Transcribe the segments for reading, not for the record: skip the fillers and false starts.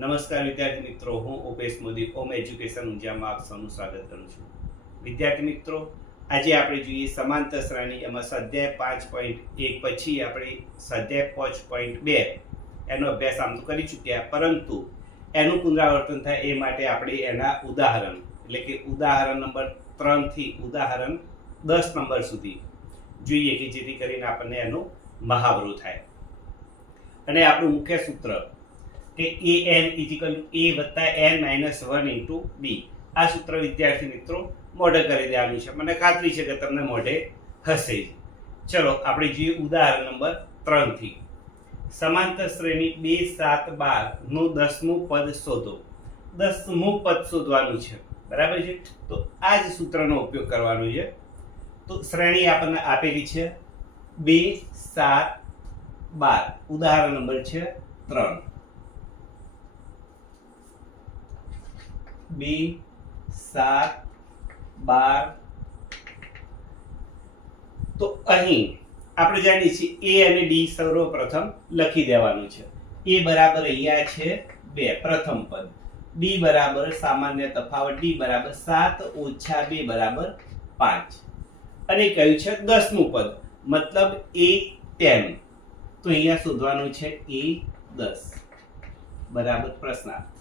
નમસ્કાર વિદ્યાર્થી મિત્રો, હું ઉપેશ મોદી ઓમ એજ્યુકેશન ઊંઝામાં આપ સૌનું સ્વાગત કરું છું. વિદ્યાર્થી મિત્રો, આજે આપણે જોઈએ સમાંતર શ્રેણી. એમાં સ્વાધ્યાય 5.1 પછી આપણે સ્વાધ્યાય 5.2 એનો અભ્યાસ આમ તો કરી ચૂક્યા, પરંતુ એનું પુનરાવર્તન થાય એ માટે આપણે એના ઉદાહરણ એટલે કે ઉદાહરણ નંબર 3 થી ઉદાહરણ 10 નંબર સુધી જોઈએ કે જેથી કરીને આપણને એનો મહાવરો થાય. અને આપણું મુખ્ય સૂત્ર કે an = a + n - 1 * b. આ સૂત્ર વિદ્યાર્થી મિત્રો મોઢે કરી દેવાનું છે. મને ખાતરી છે કે તમને મોઢે હશે જ. ચલો આપણે જોઈએ ઉદાહરણ નંબર 3 થી. સમાંતર શ્રેણી 2, 7, 12 નું 10મું પદ શોધો. 10મું પદ શોધવાનું છે, બરાબર છે. તો આ જ સૂત્રનો ઉપયોગ કરવાનો છે. તો શ્રેણી આપણને આપેલી છે 2, 7, 12. ઉદાહરણ નંબર છે 3. 2, 7, 12. તો અહીં આપણે જાણીએ છીએ a અને d સર્વપ્રથમ લખી દેવાનું છે. a બરાબર અહીંયા છે 2, પ્રથમ પદ. d બરાબર સામાન્ય તફાવત, d બરાબર 7 - 2 બરાબર 5. અને કયું છે 10મું પદ, મતલબ a 10. તો અહીંયા શોધવાનું છે a 10 બરાબર પ્રશ્નાર્થ.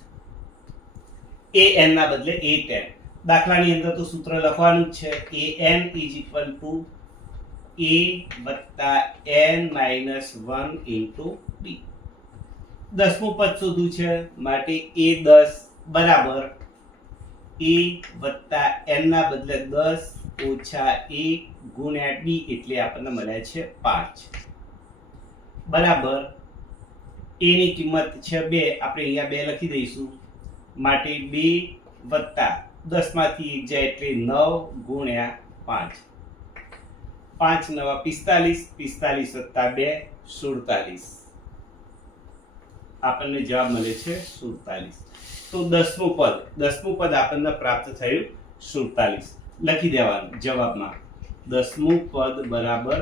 an ના બદલે a 10. દાખલાની અંદર તો સૂત્ર લખવાનું જ છે. an = a + n - 1 * b. 10મું પદ શોધવું છે માટે a 10 બરાબર a + n ના બદલે 10 - a * b એટલે આપણને મળે છે 5 બરાબર. a ની કિંમત છે 2, આપણે અહીંયા 2 લખી દઈશું. માટે 2 + 10 માંથી 1 જાય એટલે 9 * 5. 5 × 9 = 45, 45 + 2 = 47. આપણને જવાબ મળે છે 47. તો 10મું પદ આપણને પ્રાપ્ત થયું 47. લખી દેવાનું જવાબમાં 10મું પદ બરાબર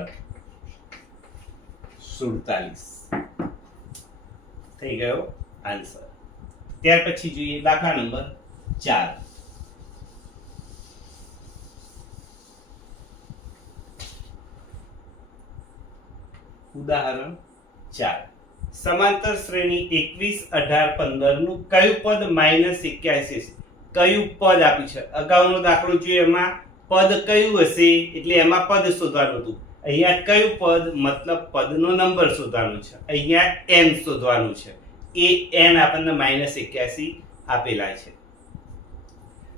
47 થઈ ગયો આન્સર. ત્યાર પછી જોઈએ દાખલા નંબર 4. ઉદાહરણ 4. સમાંતર શ્રેણી 21, 18, 15 નું કયું પદ -81? કયું પદ આપ્યું છે? અગાઉનો દાખલો જોઈએ એમાં પદ કયું હશે એટલે એમાં પદ શોધવાનું હતું. અહીંયા કયું પદ મતલબ પદનો નંબર શોધવાનો છે. અહીંયા n શોધવાનું છે. એ n આપણને -81 આપેલા છે.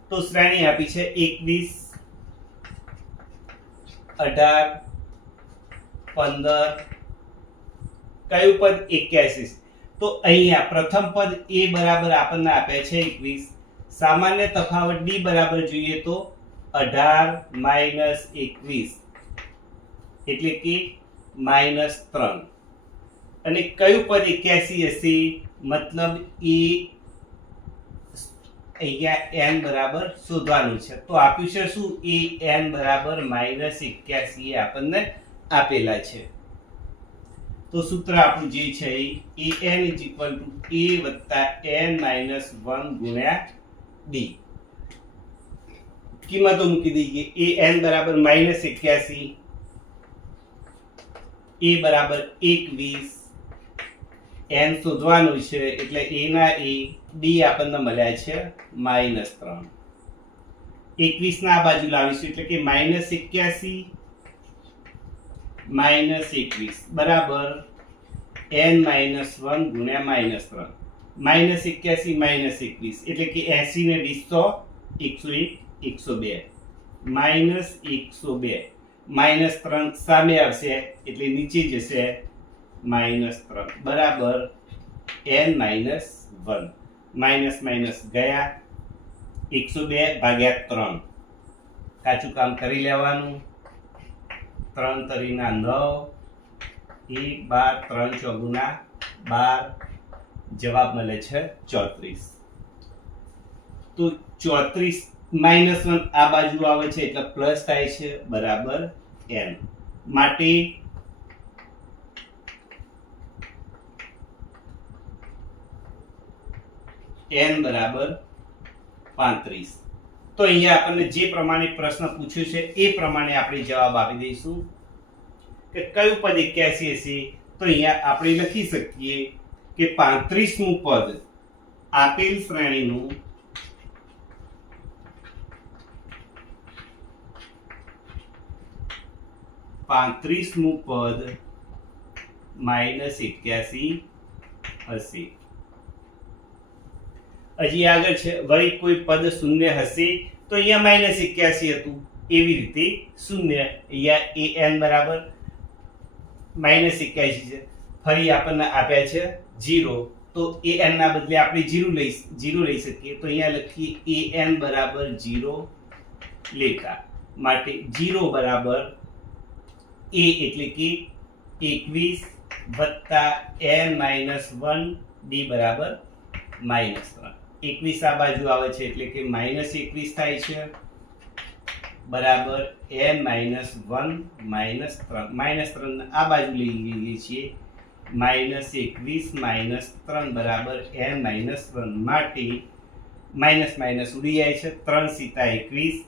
તો શ્રેણી આપી છે 21, 18, 15. કયું પદ 81? તો અહીંયા પ્રથમ પદ a બરાબર આપણને આપે છે 21. સામાન્ય તફાવત d બરાબર જોઈએ તો 18 - 21 એટલે કે -3. અને કયું પદ 81 હશે? મતલબ અહીંયા n બરાબર શોધવાનું છે. તો આપ્યું છે શું? n બરાબર -81 આપણને આપેલા છે. તો સૂત્ર આપણું જે છે an = a + n - 1 * d. કિંમતો મૂકી દઈએ. an બરાબર -81, a બરાબર 21, n શોધવાનું છે એટલે a ના a, d આપણને મળ્યા છે -3. 21 ના આ બાજુ લાવીશું એટલે કે -81 - 21 બરાબર n - 1 * -3. -81 - 21 એટલે કે 80 ને 20 101, 102. -102. -3 સામે આવશે એટલે નીચે જશે -3 બરાબર n - 1. માઇનસ ગયા 102/3. કાચું કામ કરી લેવાનું. 3 * 3 = 9, 1 12 3 * 4 = 12. જવાબ મળે છે 34. તો 34 -1 આ બાજુ આવે છે એટલે પ્લસ થાય છે બરાબર n. માટે n બરાબર 35. તો અહીંયા આપણને જે પ્રમાણે પ્રશ્ન પૂછ્યો છે એ પ્રમાણે આપણે જવાબ આપી દઈશું કે કયું પદ 81 હશે. તો અહીંયા આપણે લખી શકીએ કે 35મું પદ આપેલ શ્રેણીનું પદ -81 હશે. હજી આગળ છે વળી કોઈ પદ શૂન્ય હશે. તો અહીંયા -81 હતું એવી રીતે શૂન્ય અહીંયા an બરાબર -81 છે. ફરી આપણને આપ્યા છે 0 તો an ના બદલે આપણે 0 લઈ શકીએ. તો અહીંયા લખીએ an બરાબર 0 લેખા માટે 0 બરાબર a એટલે કે 21 વત્તા n -1 d બરાબર -3. 21 આ બાજુ આવે છે એટલે કે -21 થાય છે બરાબર n -1 -3 આ બાજુ લઈ લઈએ છીએ -21 -3 બરાબર n -1 માટે માઇનસ માઇનસ ઉડી જાય છે 3 સીતા 21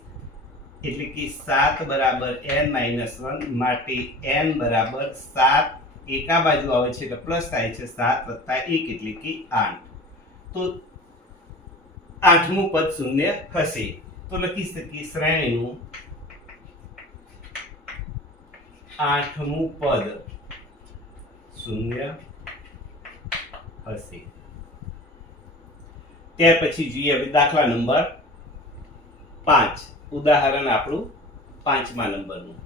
એટલે કે 7 બરાબર n -1 માટે n બરાબર 7 એકા બાજુ આવે છે એટલે પ્લસ થાય છે 7 + 1 એટલે કે 8. તો 8મું પદ શૂન્ય હશે. તો લખી શકીએ શ્રેણીનું 8મું પદ શૂન્ય હશે. ત્યાર પછી જોઈએ હવે દાખલા નંબર 5. ઉદાહરણ આપણું 5મા નંબરનું.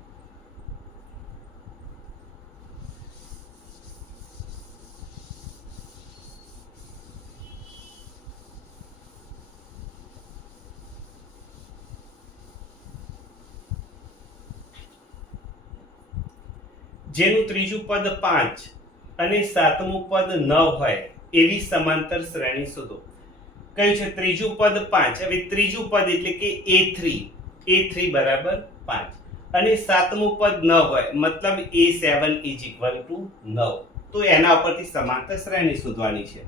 જેનું ત્રીજું પદ 5 અને સાતમું પદ 9 હોય એવી સમાંતર શ્રેણી શોધો. કયું છે ત્રીજું પદ 5. હવે ત્રીજું પદ એટલે કે a3 બરાબર 5 અને સાતમું પદ 9 હોય મતલબ a7 = 9. તો એના ઉપરથી સમાંતર શ્રેણી શોધવાની છે.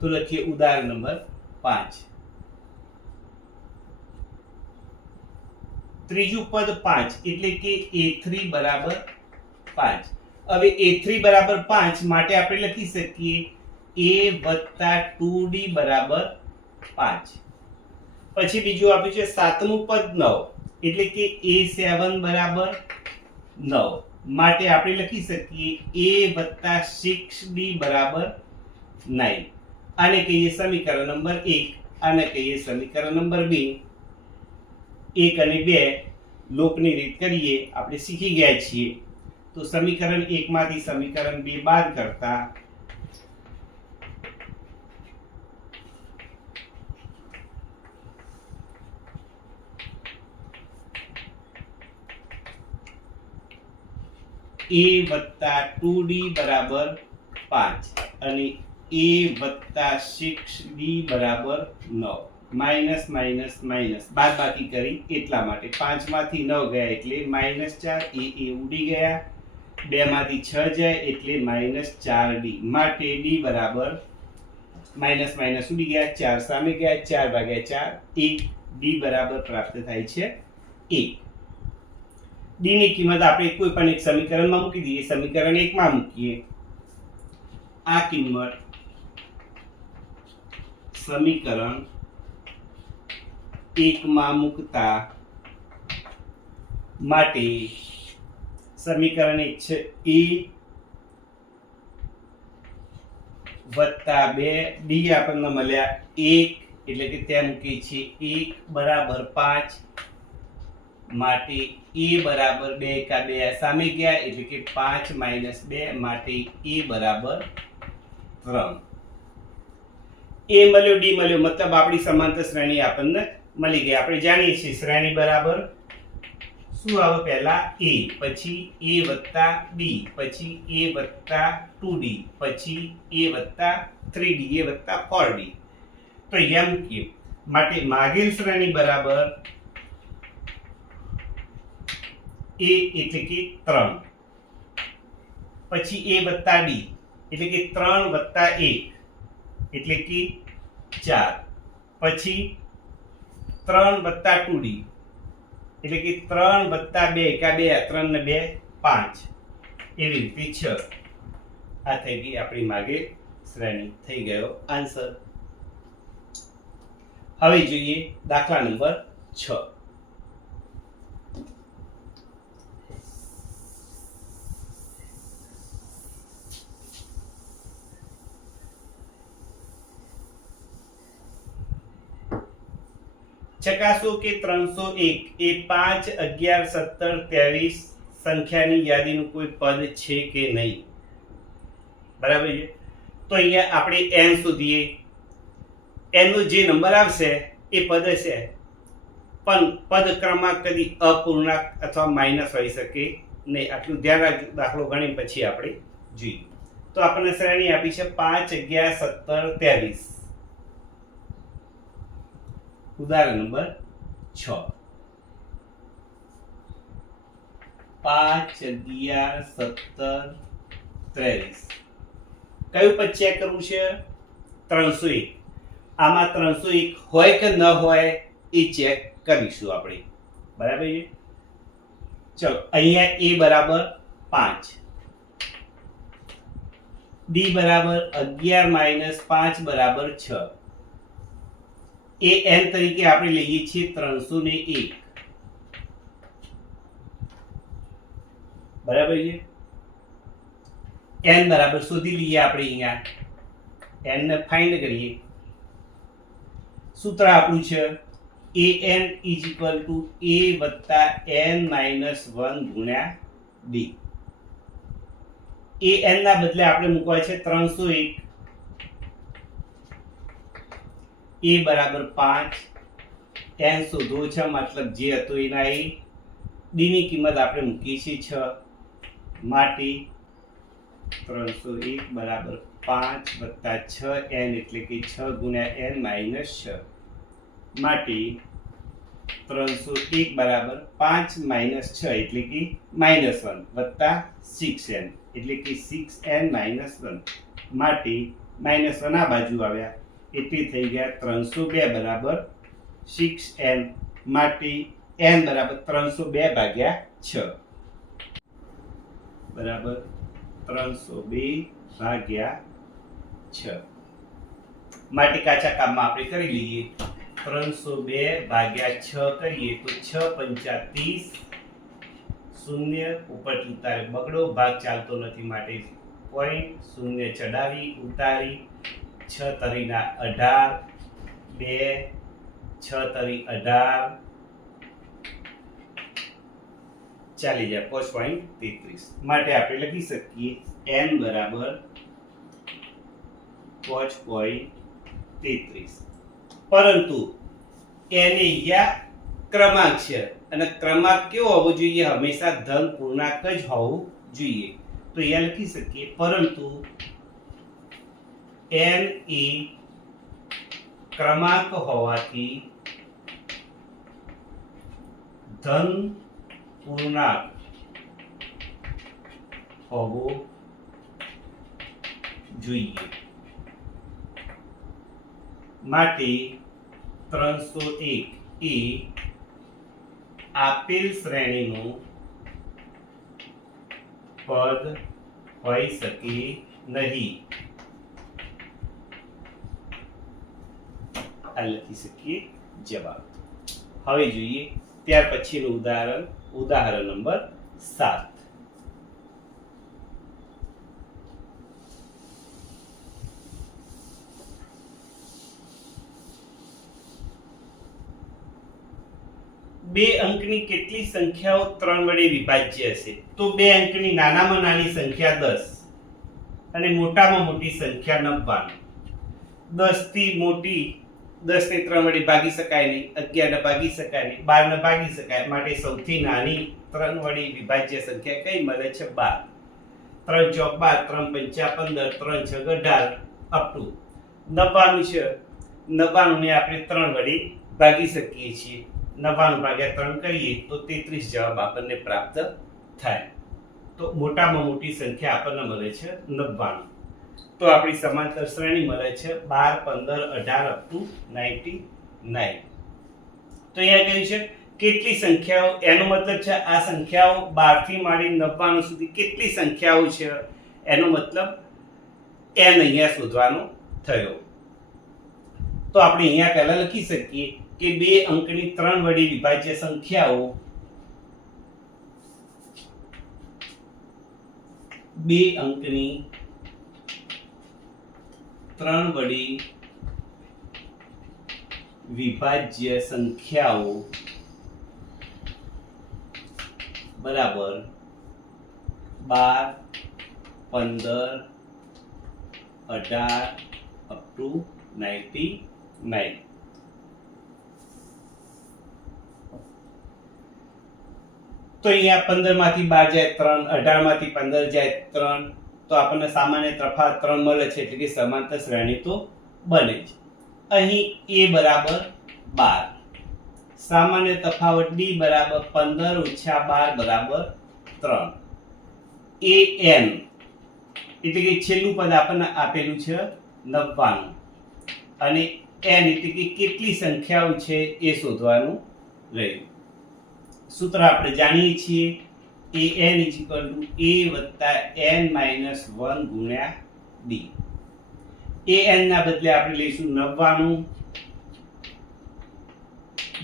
તો લખીએ ઉદાહરણ નંબર 5. ત્રીજું પદ 5 એટલે કે a3 બરાબર 5. હવે a3 બરાબર 5 માટે આપણે લખી શકીએ a + 2d બરાબર 5. પછી બીજું આપ્યું છે સાતમું પદ 9 એટલે કે a7 બરાબર 9 માટે આપણે લખી શકીએ a + 6d બરાબર 9. આને કહીએ સમીકરણ નંબર 1, આને કહીએ સમીકરણ નંબર 2. 1 અને 2 લોપની રીત કરીએ આપણે શીખી ગયા છીએ. તો સમીકરણ 1 માંથી સમીકરણ 2 બાદ કરતા a + 2d બરાબર 5 અને a + 6d બરાબર 9. માઇનસ માઇનસ માઇનસ બાદબાકી કરી એટલા માટે 5 માંથી 9 ગયા એટલે -4 એ ઉડી ગયા. 2 માંથી 6 જાય એટલે -4d માટે d બરાબર માઇનસ માઇનસ ઉડી ગયા 4 સામે ગયા 4 ભાગ્યા 4 1 d બરાબર પ્રાપ્ત થાય છે 1. d ની કિંમત આપણે કોઈ પણ એક સમીકરણમાં મૂકી દઈએ. સમીકરણ 1 માં મૂકીએ. આ કિંમત સમીકરણ 1 માં મૂકતા માટે સમીકરણ 1 છે a + 2 d આપણને મળ્યા 1 એટલે કે ત્યાં મૂકીએ છીએ 1 બરાબર 5 માટે a બરાબર 2 એકા 2 સામે ગયા એટલે કે 5 - 2 માટે a બરાબર 3. a મળ્યો d મળ્યો મતલબ આપણી સમાંતર શ્રેણી આપણને મળી ગઈ. આપણે જાણીએ છીએ શ્રેણી બરાબર શું આવે પહેલા a, પછી a + d, પછી a + 2d, પછી a + 3d, a + 4d. તો અહીંયા મૂકીએ માટે માગેલ શ્રેણી બરાબર a એટલે કે 3, પછી a + d એટલે કે 3 + 1 એટલે કે 4, પછી 3 વત્તા 2d એટલે કે 3 વત્તા 2 એકા 2, 3 ને 2 5, એવી રીતે 6. આ થઈ ગઈ આપણી માગેલ શ્રેણી, થઈ ગયો આન્સર. હવે જોઈએ દાખલા નંબર 6. ચકાસો કે 301 એ 5, 11, 17, 23 સંખ્યાની યાદીનું કોઈ પદ છે કે નહીં. બરાબર છે. તો અહીંયા આપણે n શોધીએ. n નો જે નંબર આવશે એ પદ છે, પણ પદ ક્રમાંક કદી અપૂર્ણાંક અથવા માઇનસ હોઈ શકે નહીં. આટલું ધ્યાન રાખજો. દાખલો ગણી પછી આપણે જોઈએ. તો આપણને શ્રેણી આપી છે 5, 11, 17, 23. ઉદાહરણ નંબર 6. 5, 11, 17, 23. કયું પદ ચેક કરવું છે? 301. આમાં 301 હોય કે ન હોય એ ચેક કરીશું આપણે. બરાબર છે. ચલો, અહીંયા a બરાબર 5, d બરાબર 11 માઇનસ 5 બરાબર 6. એ n તરીકે આપણે લઈએ છીએ 301. બરાબર છે. n બરાબર શોધી લઈએ આપણે. અહીંયા n ને ફાઇન્ડ કરીએ. સૂત્ર આપણું છે an = a + n - 1 ગુણ્યા d. an ના બદલે આપણે મૂકવા છે 301. a બરાબર 5, n શોધવો છે, મતલબ જે હતું એના a. d ની કિંમત આપણે મૂકી છે 6, માટે 301 બરાબર 5 + 6n એટલે કે 6 ગુણ્યા n - 6, માટે 301 બરાબર 5 - 6 એટલે કે -1 વત્તા 6n એટલે કે 6n - 1, માટે -1 આ બાજુ આવ્યા એટલે થઈ ગયા 302 બરાબર 6n, માટે n બરાબર 302/6 બરાબર 302/6. માટે કાચા કામમાં આપણે કરી લઈએ. 302/6 કરીએ તો 6 × 5 = 30. 0 ઉપરથી ઉતારે બગડો, ભાગ ચાલતો નથી માટે પોઈન્ટ. 0 ચડાવી ઉતારી. 6 તરીના 18, 2 6 તરી 18, ચાલી જાય 5.33. માટે આપણે લખી શકીએ n બરાબર 5.33. પરંતુ n એ અહીંયા ક્રમાંક છે અને ક્રમાંક કેવો હોવો જોઈએ? હંમેશા ધન પૂર્ણાંક જ હોવું જોઈએ. તો અહીંયા લખી શકીએ પરંતુ n એ ક્રમાંક હોવાથી ધન પૂર્ણાંક હોવો જોઈએ. માટે 301 એ આપેલ શ્રેણીનું પદ હોઈ શકે નહીં. આ લખી શકીએ જવાબ. હવે જોઈએ ત્યાર પછીનું ઉદાહરણ નંબર 7. બે અંકની કેટલી સંખ્યાઓ 3 વડે વિભાજ્ય હશે? તો 2 અંકની નાનામાં નાની સંખ્યા 10 અને મોટામાં મોટી સંખ્યા 99. 10 થી મોટી 10 ને 3 વડે ભાગી શકાય નહીં, 11 ને ભાગી શકાય નહીં, 12 ને ભાગી શકાય. માટે સૌથી નાની 3 વડે વિભાજ્ય સંખ્યા કઈ મળે છે? 12. 3 ચોક 12, 3 પંચા 15, 3 છગ 18 અપ ટુ 99 છે. 99 ને આપણે 3 વડે ભાગી શકીએ છીએ. 99/3 કરીએ તો 33 જવાબ આપણને પ્રાપ્ત થાય. તો મોટામાં મોટી સંખ્યા આપણને મળે છે 99. તો આપણી સમાંતર શ્રેણી મળે છે 12, 15, 18 અપ ટુ 99. તો અહીંયા કહ્યું છે કેટલી સંખ્યાઓ, એનો મતલબ છે આ સંખ્યાઓ 12 થી માંડી 99 સુધી કેટલી સંખ્યાઓ છે, એનો મતલબ n અહીંયા શોધવાનો થયો. તો આપણે અહીંયા પહેલા લખી શકીએ કે 2 અંકની 3 વડે વિભાજ્ય સંખ્યાઓ 2 અંકની 3 વડે વિભાજ્ય સંખ્યાઓ બરાબર 12, 15, 18 અપ ટુ 99. તો અહીંયા 15 માંથી 12 જાય 3, 18 માંથી 15 જાય 3, તો આપણને સામાન્ય તફાવત 3 મળે છે, એટલે કે સમાંતર શ્રેણી તો બને છે. અહીં a બરાબર 12, સામાન્ય તફાવત d બરાબર 15 ઓછા 12 બરાબર 3. an એટલે કે છેલ્લું પદ આપણને આપેલું છે 99 અને n એટલે કે કેટલી સંખ્યાઓ છે એ શોધવાનું રહ્યું. સૂત્ર આપણે જાણીએ છીએ an a + n - 1 * d. an ના બદલે આપણે લઈશું 99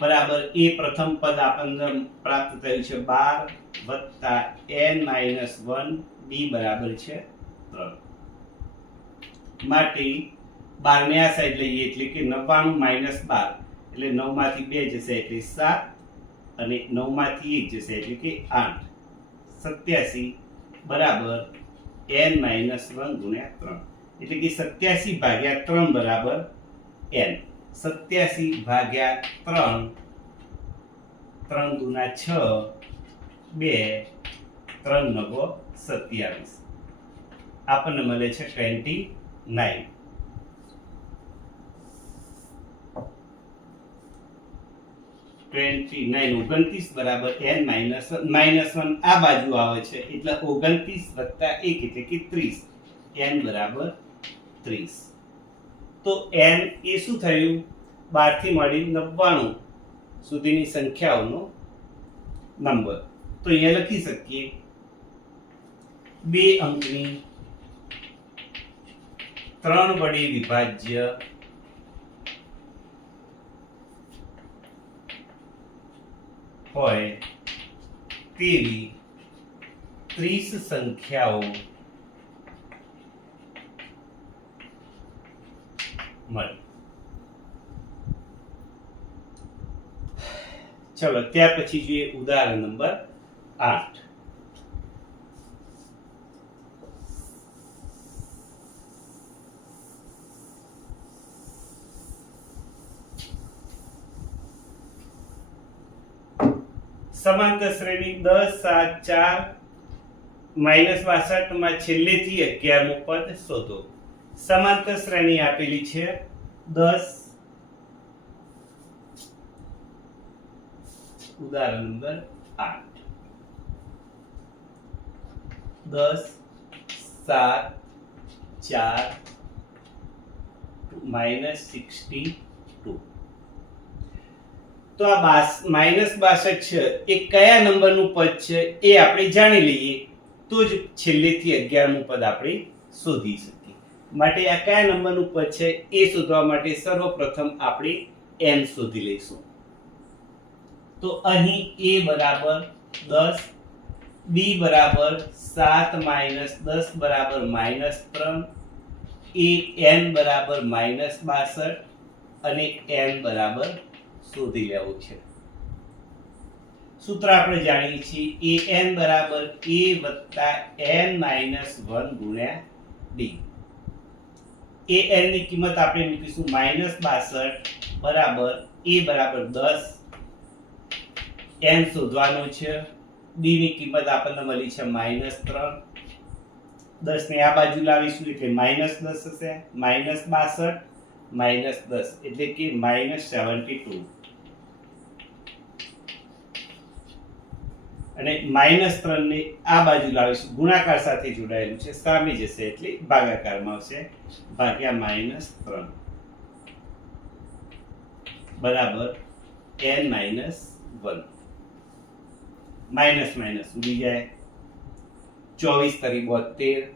બરાબર એ પ્રથમ પદ આપણને પ્રાપ્ત થયું છે 12 + n - 1 d બરાબર છે 3. માટે 12 ને આ સાઈડ લઈએ એટલે કે 99 - 12 એટલે 9 માંથી 2 જશે એટલે 7 અને 9 માંથી 1 જશે એટલે કે 8. 87 બરાબર n - 1 * 3 એટલે કે 87 ભાગ્યા 3 બરાબર n. 87 ભાગ્યા 3, 3 દુના 6, 2, 3 નવો 27. આપણને મળે છે 29. 29 બરાબર n - 1 આ બાજુ આવે છે એટલે 29 + 1 એટલે કે 30. n બરાબર 30. તો n એ શું થયું 12 થી મળી 99 સુધીની સંખ્યાઓનો નંબર. તો અહીંયા લખી શકીએ 2 અંકની 3 વડે વિભાજ્ય હોય તેવી 30 સંખ્યાઓ મળી. ચલો ત્યાર પછી જોઈએ ઉદાહરણ નંબર 8. સમાંતર શ્રેણી 10, 7, 4 -62 માં છેલ્લેથી 11મું પદ શોધો. સમાંતર શ્રેણી આપેલી છે 10, ઉદાહરણ નંબર 8, 10, 7, 4 -62. તો આ -62 છે એ કયા નંબરનું પદ છે એ આપણે જાણી લઈએ તો જ છેલ્લેથી 11મું પદ આપણે શોધી શકીએ. માટે આ કયા નંબરનું પદ છે એ શોધવા માટે સર્વપ્રથમ આપણે n શોધી લઈશું. તો અહીં a બરાબર 10, b બરાબર 7 - 10 બરાબર -3, an બરાબર -62 અને n બરાબર શોધી લેવું છે. સૂત્ર આપણે જાણીએ છીએ an બરાબર a + n - 1 * d. an ની કિંમત આપણે મૂકીશું -62 બરાબર a બરાબર 10, n શોધવાનો છે, d ની કિંમત આપણને મળી છે -3, 10 ને આ બાજુ લાવીશું એટલે -10 હશે, -62 -10 એટલે કે -72. અને -3 ને આ બાજુ લાવીશું, ગુણાકાર સાથે જોડાયેલું છે, સામે જશે એટલે ભાગાકારમાં આવશે, ભાગ્યા -3 બરાબર n - 1. માઇનસ માઇનસ ઉડી જાય, 24 તરી 72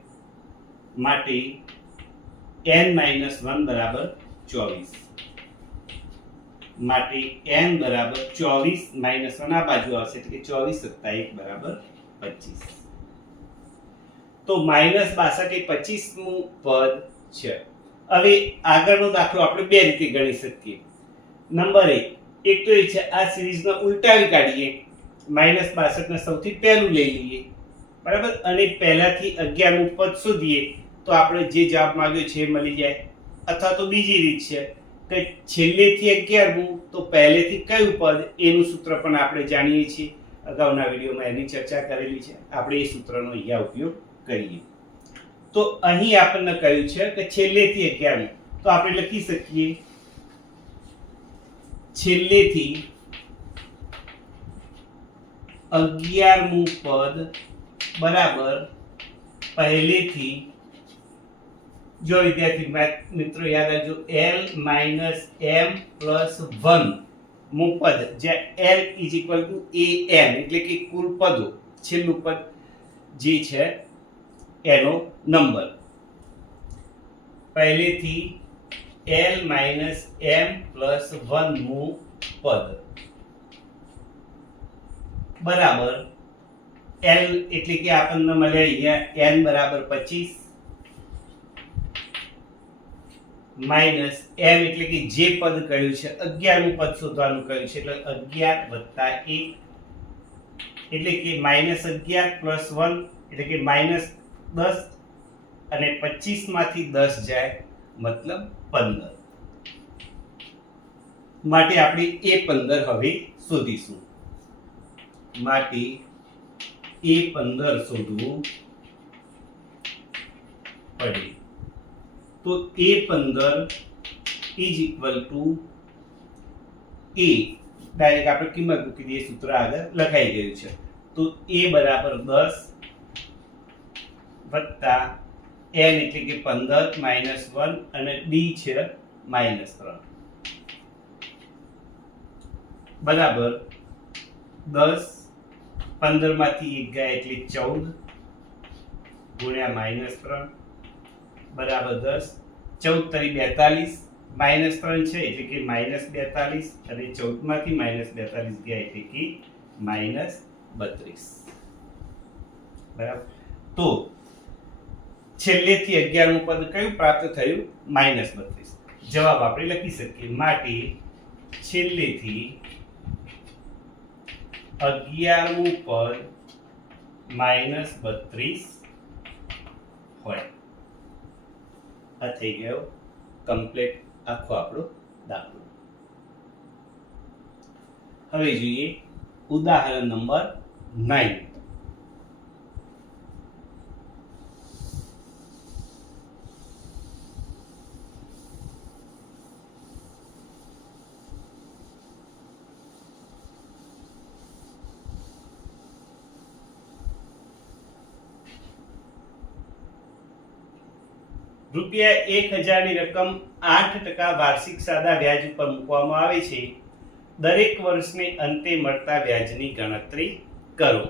માટે n - 1 બરાબર 24, માટે n બરાબર 24 - 1 આ બાજુ આવશે એટલે કે 24 + 1 બરાબર 25. તો -62 એ 25મું પદ છે. હવે આગળનો દાખલો આપણે બે રીતે ગણી શકીએ. નંબર 1, એક તો એ છે આ સિરીઝમાં ઉલટાવી કાઢીએ, -62 ને સૌથી પહેલું લઈ લઈએ, બરાબર, અને પહેલાથી 11મું પદ શોધીએ તો આપણે જે જવાબ માંગ્યો છે એ મળી જાય. અથવા તો બીજી રીત છે કે છેલ્લેથી 11મું તો પહેલેથી કયું પદ એનું સૂત્ર પણ આપણે જાણીએ છીએ, અગાઉના વિડીયોમાં એની ચર્ચા કરેલી છે, આપણે એ સૂત્રનો અહીંયા ઉપયોગ કરીએ. તો અહીં આપણને કહ્યું છે કે છેલ્લેથી 11મું, તો આપણે લખી શકીએ છેલ્લેથી 11મું પદ બરાબર પહેલેથી, જો વિદ્યાર્થી મિત્રો યાદ રાખજો, l - m + 1 મું પદ, જ્યાં l = an એટલે કે કુલ પદો, છેલ્લું પદ જે છે એનો નંબર, પહેલેથી l - m + 1 મું પદ બરાબર l એટલે કે આપણને મળે અહીંયા n બરાબર 25 માઈનસ m એટલે કે જે પદ કહ્યું છે 11મું પદ શોધવાનું કહ્યું છે એટલે 11 + 1 એટલે કે -11 + 1 એટલે કે -10 અને 25 માંથી 10 જાય મતલબ 15. માટે આપણે A15 હવે શોધીશું. માટે A15 શોધવું પડે. તો A15 = A, ડાયરેક્ટ આપણે કિંમત મૂકી દઈએ, સૂત્ર આગળ લખાઈ ગયું છે. તો A બરાબર 10 વત્તા n એટલે કે 15 -1 અને d છે -3 બરાબર 10, 15 માંથી 1 ગયા એટલે 14 ગુણ્યા -3 બરાબર 10, 14 તરી 42, -3 છે એટલે કે -42 અને 14 માંથી -42 ગયા એટલે કે -32. બરાબર. તો છેલ્લેથી 11મું પદ કયું પ્રાપ્ત થયું? -32. જવાબ આપણે લખી શકીએ. માટે છેલ્લેથી 11મું પદ -32 હોય. આ થઈ ગયો કમ્પ્લીટ આખો આપણો દાખલો. હવે જોઈએ ઉદાહરણ નંબર 9. રૂપિયા 1000 ની રકમ 8% વાર્ષિક સાદા વ્યાજ ઉપર મૂકવામાં આવે છે. દરેક વર્ષને અંતે મળતા વ્યાજની ગણતરી કરો.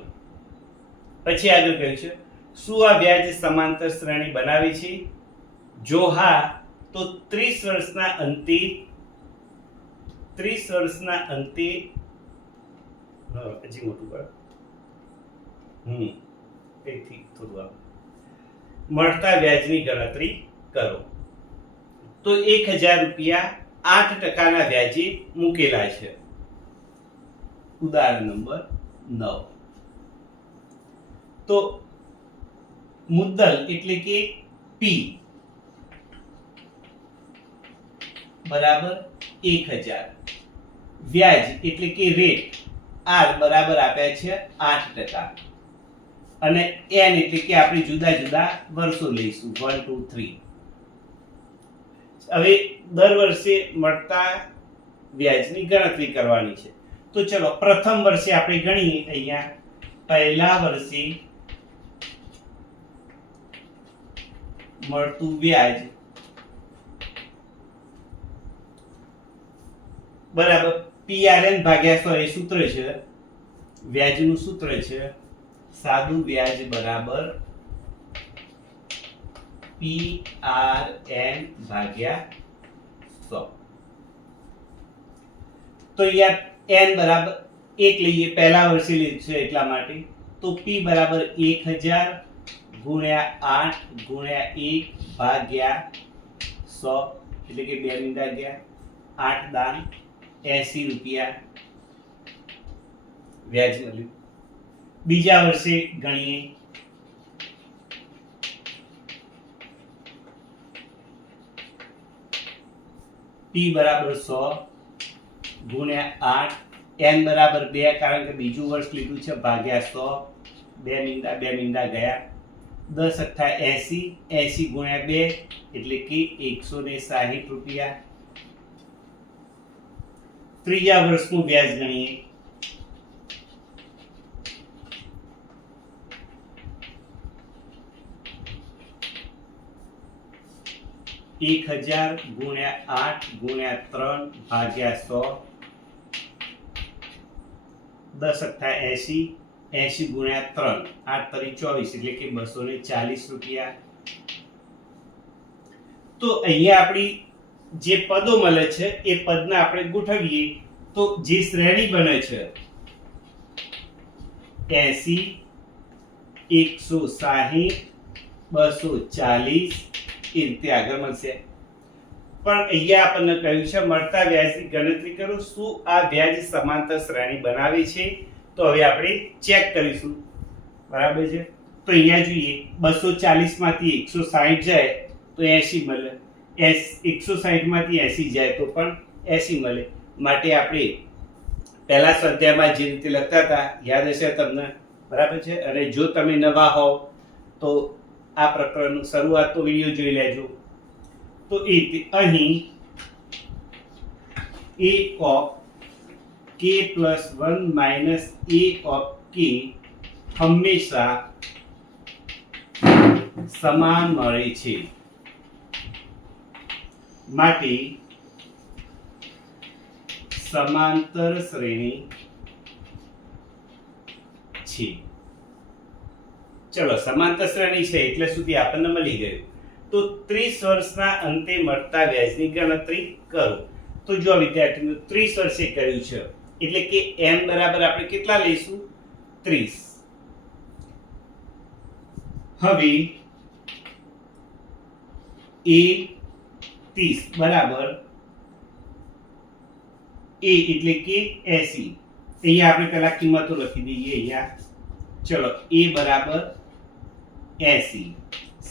પછી આગળ કહ્યું છે, શું આ વ્યાજ સમાંતર શ્રેણી બનાવે છે? જો હા, તો 30 વર્ષના અંતે હજી મોટું કર તેથી થોડું મળતા વ્યાજની ગણતરી કરો. તો 1000 રૂપિયા 8% ના વ્યાજે મૂકેલા છે. ઉદાહરણ નંબર 9. તો મુદ્દલ એટલે કે P બરાબર 1000, વ્યાજ એટલે કે રેટ R બરાબર આપ્યા છે 8%, અને n એટલે કે આપણે જુદા જુદા વર્ષો લઈશું 1 2 3. હવે દર વર્ષે મળતા વ્યાજની ગણતરી કરવાની છે. તો ચલો પ્રથમ વર્ષે આપણે ગણીએ અહીંયા પહેલા વર્ષે મળતું વ્યાજ બરાબર PRN ભાગ્યા 100 એ સૂત્ર છે, વ્યાજનું સૂત્ર છે સાદું વ્યાજ બરાબર PRN ભાગ્યા 100. તો અહીંયા n બરાબર 1 લઈએ, પહેલા વર્ષે લીધું છે એટલા માટે, તો p બરાબર 1000 ગુણ્યા 8 ગુણ્યા 1 ભાગ્યા 100 એટલે કે 2 મીંડા ગયા 8 દાન 80 રૂપિયા વ્યાજ મળ્યું. બીજા વર્ષે ગણીએ, p બરાબર 100 ગુણ્યા 8 n બરાબર 2 કારણ કે બીજું વર્ષ લીધું છે ભાગ્યા 100 2 મીંડા ગયા 10 અઠ્ઠા 80 80 ગુણ્યા 2 એટલે કે 160 રૂપિયા. ત્રીજા વર્ષનું વ્યાજ ગણીએ, $1000 ગુણ્યા 8 ગુણ્યા 3 ભાગ્યા 100 10 અઠ્ઠા 80 80 ગુણ્યા 3 8 તરી 24 એટલે કે 240 રૂપિયા. તો અહીંયા આપણી જે પદો મળે છે એ પદને આપણે ગોઠવીએ તો જે શ્રેણી બને છે 80 160 240 એ રીતે આગળ મળશે. પણ અહીંયા આપણને કહ્યું છે મળતા વ્યાજની ગણતરી કરો, શું આ વ્યાજ સમાંતર શ્રેણી બનાવે છે? તો હવે આપણે ચેક કરીશું, બરાબર છે. તો અહીંયા જોઈએ 240 માંથી 160 જાય તો 80 મળે, 160 માંથી 80 જાય તો પણ 80 મળે. માટે આપણે પહેલા સ્વાધ્યાયમાં જે રીતે લખતા હતા યાદ હશે તમને, બરાબર છે. અને જો તમે નવા હોવ તો આ પ્રકરણનું શરૂઆતનો વિડીયો જોઈ લેજો. તો એ રીતે અહીં a of k plus 1 minus a of k હંમેશા સમાન મળે છે. માટે સમાંતર શ્રેણી છે. ચલો સમાંતર શ્રેણી છે એટલે સુધી આપણને મળી ગયું. તો 30 વર્ષના અંતે મળતા વ્યાજની ગણતરી કરો. તો જો વિદ્યાર્થીઓ 30 વર્ષે કર્યું છે એટલે કે n બરાબર આપણે કેટલા લઈશું? 30. હવે a 30 બરાબર a એટલે કે 80. અહીંયા આપણે પહેલા કિંમતો લખી દઈએ. અહીંયા ચલો a બરાબર 80,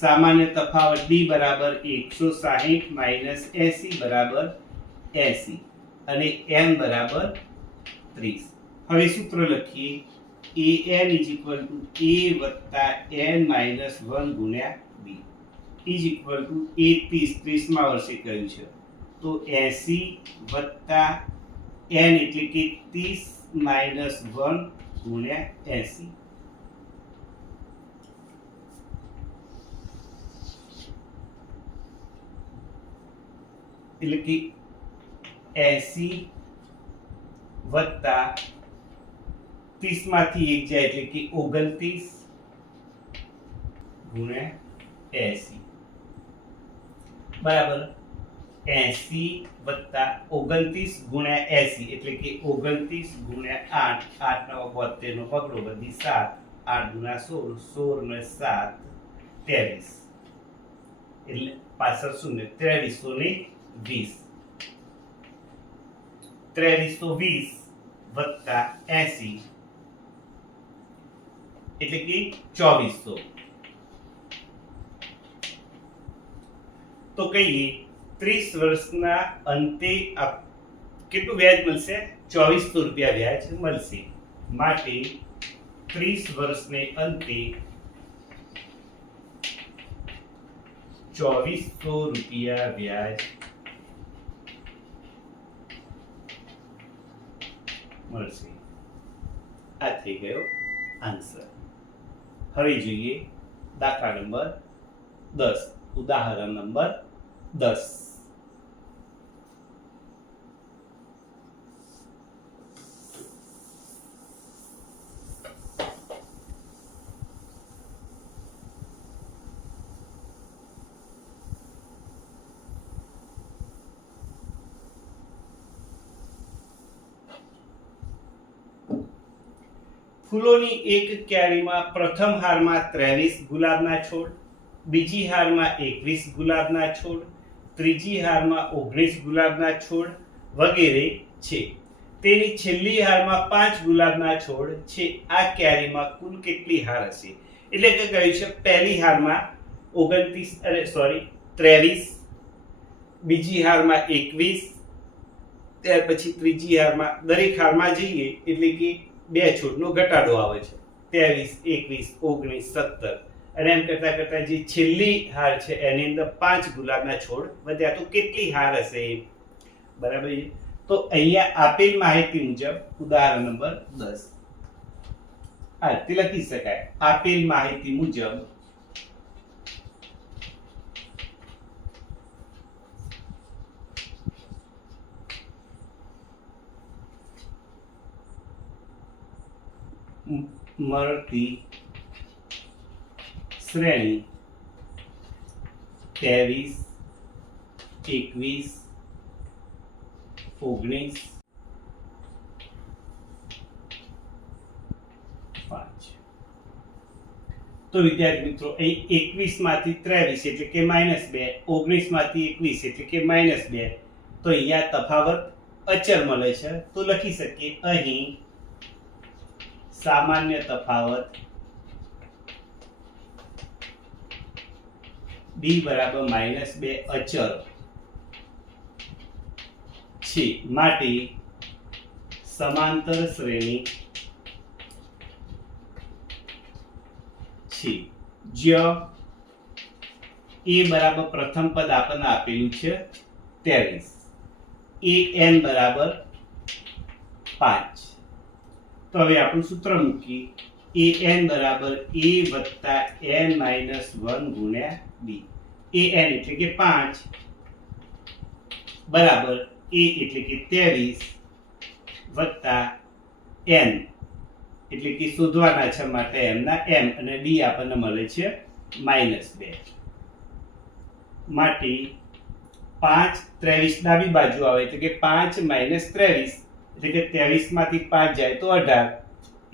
સામાન્ય તફાવત d બરાબર 160 માઈનસ 80 બરાબર 80 અને n બરાબર 30. હવે સૂત્ર લખીએ an a n 1 ગુણ્યા b a 30 માં વર્ષે કહ્યું છે તો 80 n એટલે કે 30 1 ગુણ્યા 80. એટલે કે 80 વત્તા 30 માંથી 1 જાય એટલે કે 29 ગુણ્યા 80 બરાબર 80 વત્તા 29 ગુણ્યા 80 એટલે કે 29 ગુણ્યા 8 8 9 72 નો પકડો બધી 7 8 ગુણ્યા 16 16 ને 7 23 એટલે પાછળ શૂન્ય 2320 2320 વત્તા 80 એટલે કે 2400. તો કહીએ 30 વર્ષના અંતે કેટલું વ્યાજ મળશે? 2400 રૂપિયા વ્યાજ મળશે. માટે 30 વર્ષને અંતે 2400 રૂપિયા વ્યાજ મળશે. આ થઈ ગયો આન્સર. હવે જોઈએ દાખલા નંબર 10. ઉદાહરણ નંબર 10. ફૂલોની એક ક્યારીમાં પ્રથમ હારમાં 23 ગુલાબના છોડ, બીજી હારમાં 21 ગુલાબના છોડ, ત્રીજી હારમાં 19 ગુલાબના છોડ વગેરે છે. તેની છેલ્લી હારમાં 5 ગુલાબના છોડ છે. આ ક્યારીમાં કુલ કેટલી હાર હશે? એટલે કે કહ્યું છે પહેલી હારમાં 23, બીજી હારમાં 21, ત્યાર પછી ત્રીજી હારમાં, દરેક હારમાં જઈએ એટલે કે 2 છોડનો ઘટાડો આવે છે. 23, 21, 19, 17 અને એમ કરતા કરતા જે છેલ્લી હાર છે એની અંદર 5 ગુલાબના છોડ વધ્યા. તો કેટલી હાર હશે? બરાબર છે. તો અહીંયા આપેલ માહિતી મુજબ ઉદાહરણ નંબર 10 આ રીતે લખી શકાય. આપેલ માહિતી મુજબ મળતી શ્રેણી 23, 21, 19, 5. તો વિદ્યાર્થી મિત્રો અહીં 21 માંથી 23 એટલે કે -2, 19 માંથી 21 એટલે કે -2. તો અહીંયા તફાવત અચળ મળે છે. તો લખી શકીએ અહીં સામાન્ય તફાવત b બરાબર -2 અચળ છે. માટે સમાંતર શ્રેણી છે. જ્યાં a બરાબર પ્રથમ પદ આપણને આપેલું છે 23, an બરાબર 5. તો હવે આપણું સૂત્ર મૂકીએ. an બરાબર a વત્તા n માઇનસ 1 ગુણ્યા b. an એટલે કે 5 બરાબર a એટલે કે 23 વત્તા n એટલે કે શોધવાના છે માટે m ના m અને b આપણને મળે છે -2. માટે 5, 23 ડાબી બાજુ આવે એટલે કે 5 - 23 એટલે કે 23 માંથી 5 જાય તો 18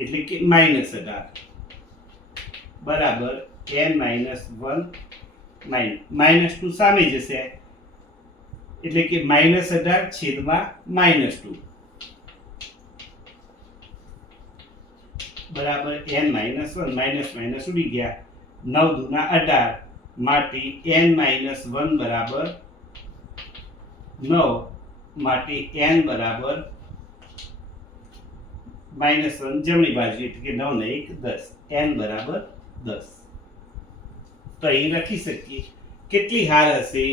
એટલે કે -18 બરાબર n - 1 -2 સામે જશે એટલે કે -18 છેદમાં -2 બરાબર n - 1 માઇનસ ઉડી ગયા 9 દુના 18 માટે n - 1 બરાબર 9 માટે n બરાબર -1 જમણી બાજુ એટલે કે 9 ને 1 10 n બરાબર 10. તો અહીં લખી શકીએ કેટલી હાર હશે?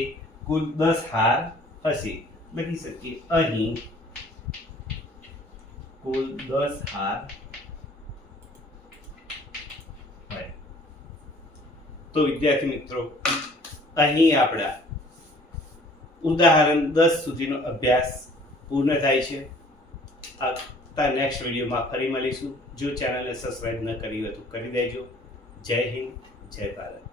કુલ 10 હાર હશે. લખી શકીએ અહીં કુલ 10 હાર હોય. તો વિદ્યાર્થી મિત્રો અહીં આપણા ઉદાહરણ 10 સુધીનો અભ્યાસ પૂર્ણ થાય છે. નેક્સ્ટ વિડીયોમાં ફરી મળીશું. જો ચેનલને સબસ્ક્રાઇબ ન કરી હોય તો કરી દેજો. જય હિન્દ, જય ભારત.